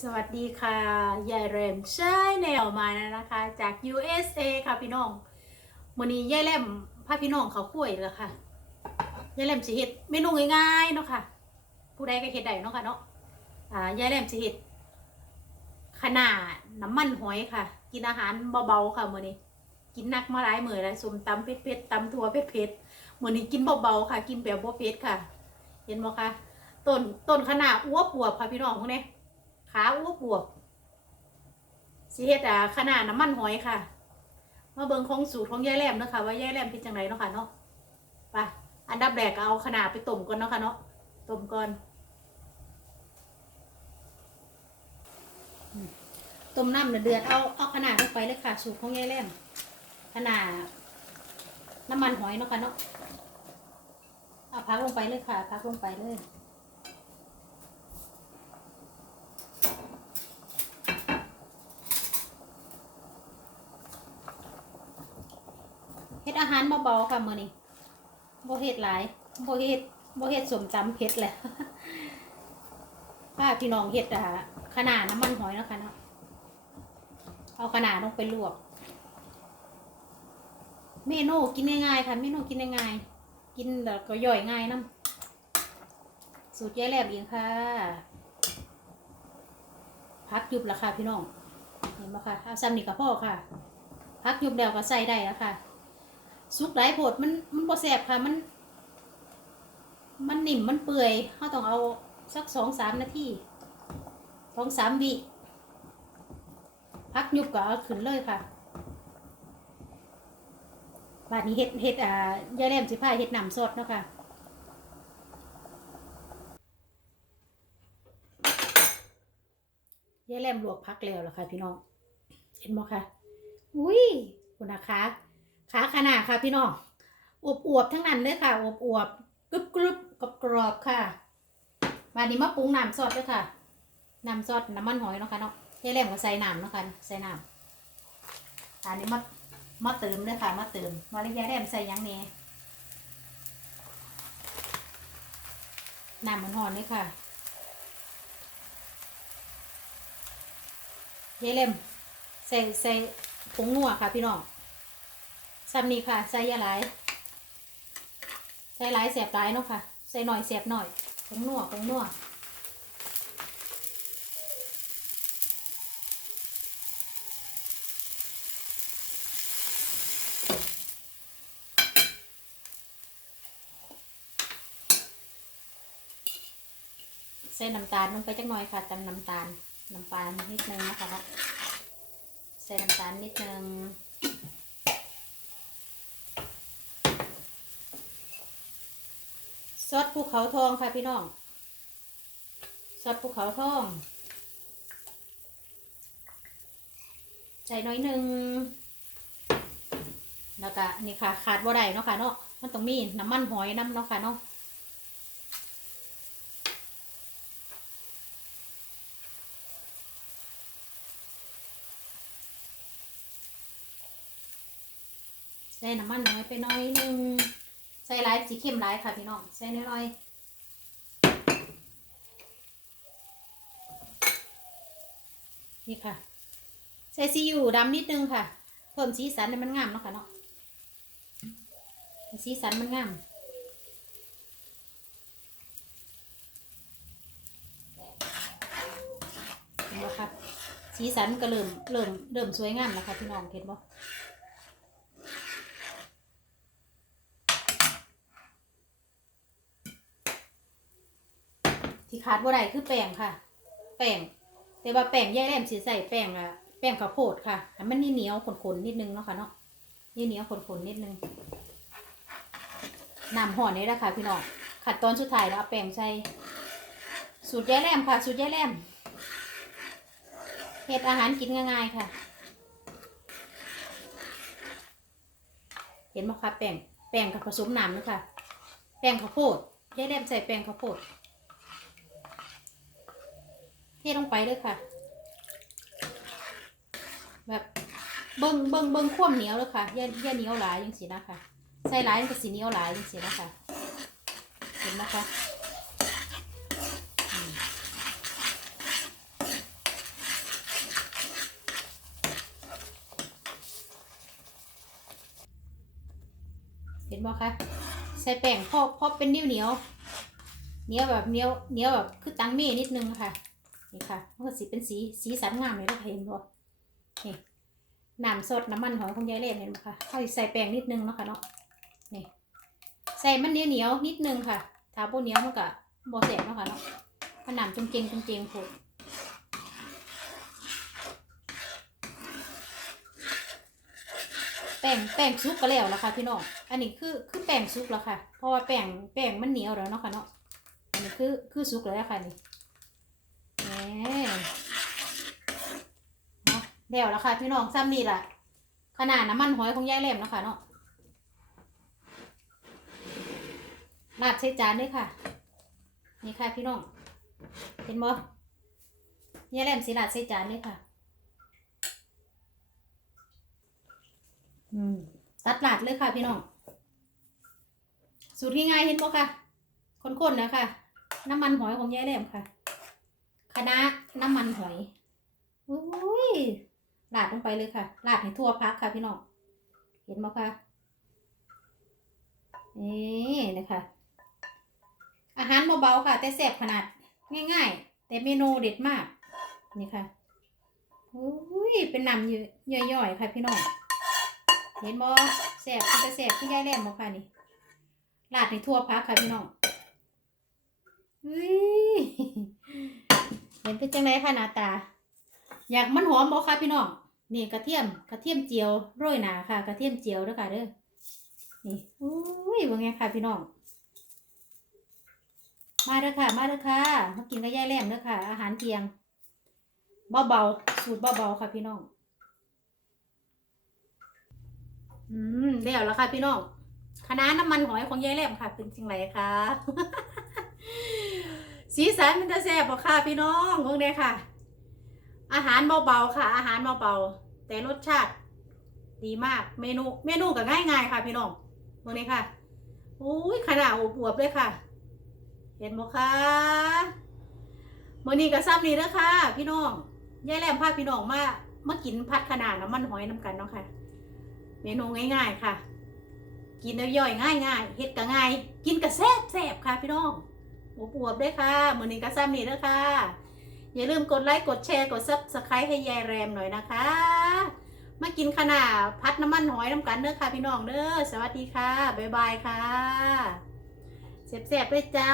สวัสดีค่ะ ยายแรมใช่แนวมาแล้วนะคะ จาก USA ค่ะพี่น้องวันนี้ยายแรมพาพี่น้องเขาคุยแล้วค่ะ ยายแรมสิเฮ็ดเมนูง่ายๆเนาะค่ะ ผู้ใดก็เฮ็ดได้เนาะค่ะเนาะ อ่า ยายแรมสิเฮ็ดขนาดน้ำมันหอยค่ะ กินอาหารเบาๆค่ะมื้อนี้ กินนักมาหลายมื้อแล้วสมตำเผ็ดๆตำถั่วเผ็ดๆมื้อนี้กินเบาๆค่ะ กินแบบบ่เผ็ดค่ะ เห็นบ่คะ ต้นต้นขนาดอ้วบอวบค่ะพี่น้องพวกนี้ ขาอ้วกบวบสิเฮ็ดอ่าขนาดน้ำมันหอยค่ะมาเบิ่งของสูตรของยายแหลมเนาะคะว่ายายแหลมเป็นจังไรเนาะค่ะเนาะไปอันดับแรกเอาขนาดไปต้มก่อนเนาะค่ะเนาะต้มก่อนต้มน้ำเดือดเอาเอาขนาดลงไปเลยค่ะสูตรของยายแหลมขนาดน้ำมันหอยเนาะค่ะเนาะเอาพักลงไปเลยค่ะพักลงไปเลย ดอาหารเบาๆค่ะมื้อนี้บ่เฮ็ดหลายบ่เฮ็ดบ่เฮ็ดสมตำเผ็ดแหละป้าพี่น้องเฮ็ดอะขนาดน้ำมันหอยนะคะเนาะเอาขนาดลงไปลวก เมนูกินง่ายๆค่ะเมนูกินง่ายๆกินแล้วก็ย่อยง่ายนํสูตรยายแลมเองค่ะพักยุบแล้วค่ะพี่น้องเห็นไหมคะเอาซ้ำนี่กับพ่อค่ะ พักยุบแล้วก็ใส่ได้แล้วค่ะ สุกหลายโพดมันมันบ่แสบค่ะ มัน มันนิ่มมันเปื่อยเขาต้องเอาสักสองสามนาทีสองสามวิพักยุบก็เอาขึ้นเลยค่ะบาดนี้เฮ็ดเฮ็ดอ่ายายแหลมสิพาเฮ็ดน้ำสดเนาะค่ะยายแหลมลวกพักแล้วล่ะค่ะ พี่น้อง เห็นบ่คะอุ้ยคุณนะคะ ขาขนาดค่ะพี่น้องอวบๆทั้งนั้นเลยค่ะอวบอวบกรึบกรึบกรอบกรอบๆค่ะมานี้มาปรุงน้ำซอสด้วยค่ะน้ำซอสน้ำมันหอยเนาะค่ะเนาะยายแหลมก็ใส่น้ำเนาะค่ะใส่น้ำอันนี้มามาเติมเลยค่ะมาเติมมาเลยยายแหลมใส่ยังเน่น้ำมันหอนเลยค่ะยายแหลมใส่ใส่ผงนัวค่ะพี่น้อง ซัมนี่ค่ะ ใส่ยาหลาย ใส่หลายแสบหลายเนาะค่ะ ใส่หน่อยแสบหน่อยผงนัวผงนัวใส่น้ำตาลลงไปจักหน่อยค่ะตำน้ำตาล น้ำตาลนิดนึงนะคะเนาะใส่น้ำตาลนิดนึง ซอสภูเขาทองค่ะพี่น้องซอสภูเขาทอง ใส่น้อยหนึ่งแล้วก็นี่ค่ะ ขาดบ่ได้เนาะค่ะเนาะมันต้องมีน้ำมันหอยน้ำเนาะค่ะเนาะใส่น้ำมันน้อยไปน้อยหนึง ส่หลายสีเข้มหลายค่ะพี่น้อง ใส่น้อยๆ นี่ค่ะ ใส่ซีอิ๊วดำนิดนึงค่ะ เพิ่มสีสันให้มันงามเนาะค่ะเนาะ สีสันมันงามเห็นไหมคะสีสันก็เริ่มเริ่มเริ่มสวยงามแล้วค่ะพี่น้องเห็นบ่ ขาดบ่ได้คือแป้งค่ะ แป้งแต่ว่าแป้งแย่แหลมสิใส่แป้งอะแป้งข้าวโพดค่ะให้มันเหนียวขนๆนิดนึงเนาะค่ะเนาะนี่เหนียวขนๆนิดนึงน้ำห่อนนี่แหละค่ะพี่น้องขัดตอนสุดท้ายแล้วเอาแป้งใส่สูตรแย่แหลมค่ะ สูตรแย่แหลมเฮ็ดอาหารกินง่ายๆค่ะ เห็นไหมคะแป้งแป้งกับผสมน้ำนะคะแป้งข้าวโพดแย่แหลมใส่แป้งข้าวโพด เทลงไปเลยค่ะ แบบเบิ้งเบิ้งเบิ้งควเหนียวเลยค่ะย่าย่าเหนียวหลายยังสีนะคะใส่หลายมันก็สีเหนียวหลายยังสีนะคะเห็นนะคะเห็นบ่คะใส่แป้งพอพอเป็นเหนียวเหนียวเหนียวแบบเหนียวเหนียวแบบคือตังเม่นิดนึงค่ะ นี่ค่ะมันก็สีเป็นสีสีสันงามเลยนะคะเห็นบ่นี่น้ำสดน้ำมันหอยของยายเล่นเห็นบ่คะเขาใส่แป้งนิดนึงเนาะค่ะเนาะนี่ใส่มันเหนียวเหนียวนิดนึงค่ะถ้าบ่เหนียวมันก็บ่แซ่บเนาะค่ะเนาะขนำจุงเจงจุงเจงผล่แป้งแป้งซุกก็แล้วละค่ะพี่น้อง อันนี้คือคือแป้งซุกแล้วค่ะ เพราะว่าแป้งแป้งมันเหนียวแล้วเนาะค่ะเนาะ อันนี้คือคือซุกแล้วค่ะนี่ เนาะแล้วละค่ะพี่น้องซ้ำนี่ล่ะ ขนาดน้ำมันหอยของยายแหลมเนาะคะเนาะราดใส่จานด้วยค่ะ นี่ค่ะพี่น้อง เห็นบ่ยายแหลมสีราดใส่จานด้วยค่ะอืมตัดหลาดเลยค่ะพี่น้อง สูตรง่ายๆเห็นบ่ค่ะ คนๆนะคะน้ำมันหอยของยายแหลมค่ะ คณะน้ำมันหอยอุ้ยลาดลงไปเลยค่ะลาดให้ทั่วพักค่ะพี่น้องเห็นไหมคะนี่นะคะอาหารเบาๆค่ะ แต่แซ่บขนาดง่าย ๆ แต่เมนูเด็ดมากนี่ค่ะอุ้ยเป็นน้ำย่อยๆค่ะพี่น้องเห็นบ่แซ่บเป็นแต่แซ่บที่ย่ายแหลมบ่ค่ะนี่ลาดให้ทั่วพักค่ะพี่น้องอุ้ย นเป็นจังไรค่ะหน้าตา อยากมันหอมบ่ค่ะพี่น้องนี่กระเทียมกระเทียมเจียวโรยหนาค่ะ กระเทียมเจียวด้อค่ะเด้อนี่อุ้ยว่าไงค่ะพี่น้องมาเด้อค่ะ มาเด้อค่ะมากินกับยายแหลมเด้อค่ะ อาหารเที่ยงเบาๆสูตรเบาๆค่ะพี่น้องอืมแล้วแล้วค่ะพี่น้องคณะน้าน้ำมันหอยของยายแหลมค่ะ เป็นจังไรคะ สีสันมันจะแซ่บบ่ค่ะพี่น้องเพิ่งได้ค่ะ อาหารเบาๆค่ะ อาหารเบาๆแต่รสชาติ ดีมากเมนูเมนูก็ง่ายๆค่ะ พี่น้องเมื่อนี้ค่ะอุ้ยขนาดอวบๆเลยค่ะ เห็นบ่คะมื่อนี้ก็ซ้ำนี้เด้อค่ะ พี่น้องยายแหลมพาพี่น้องมามากินพัดขนาดน้ำมันหอยน้ำกันเนาะค่ะ เมนูง่ายๆค่ะ กินแล้วย่อยง่ายๆเฮ็ดก็ง่าย กินก็แซ่บแซ่บๆค่ะพี่น้อง อวบได้วยค่ะมือนี้ก็ซ้ำนี้เด้อค่ะ อย่าลืมกดไลค์ กดแชร์ กดซับสไครต์ให้ยายแรมหน่อยนะคะ มากินขนาดพัดน้ำมันหอยน้ำกันเด้อค่ะพี่น้องเด้อ สวัสดีค่ะ บ๊ายบายค่ะเสียบๆด้วยจ้า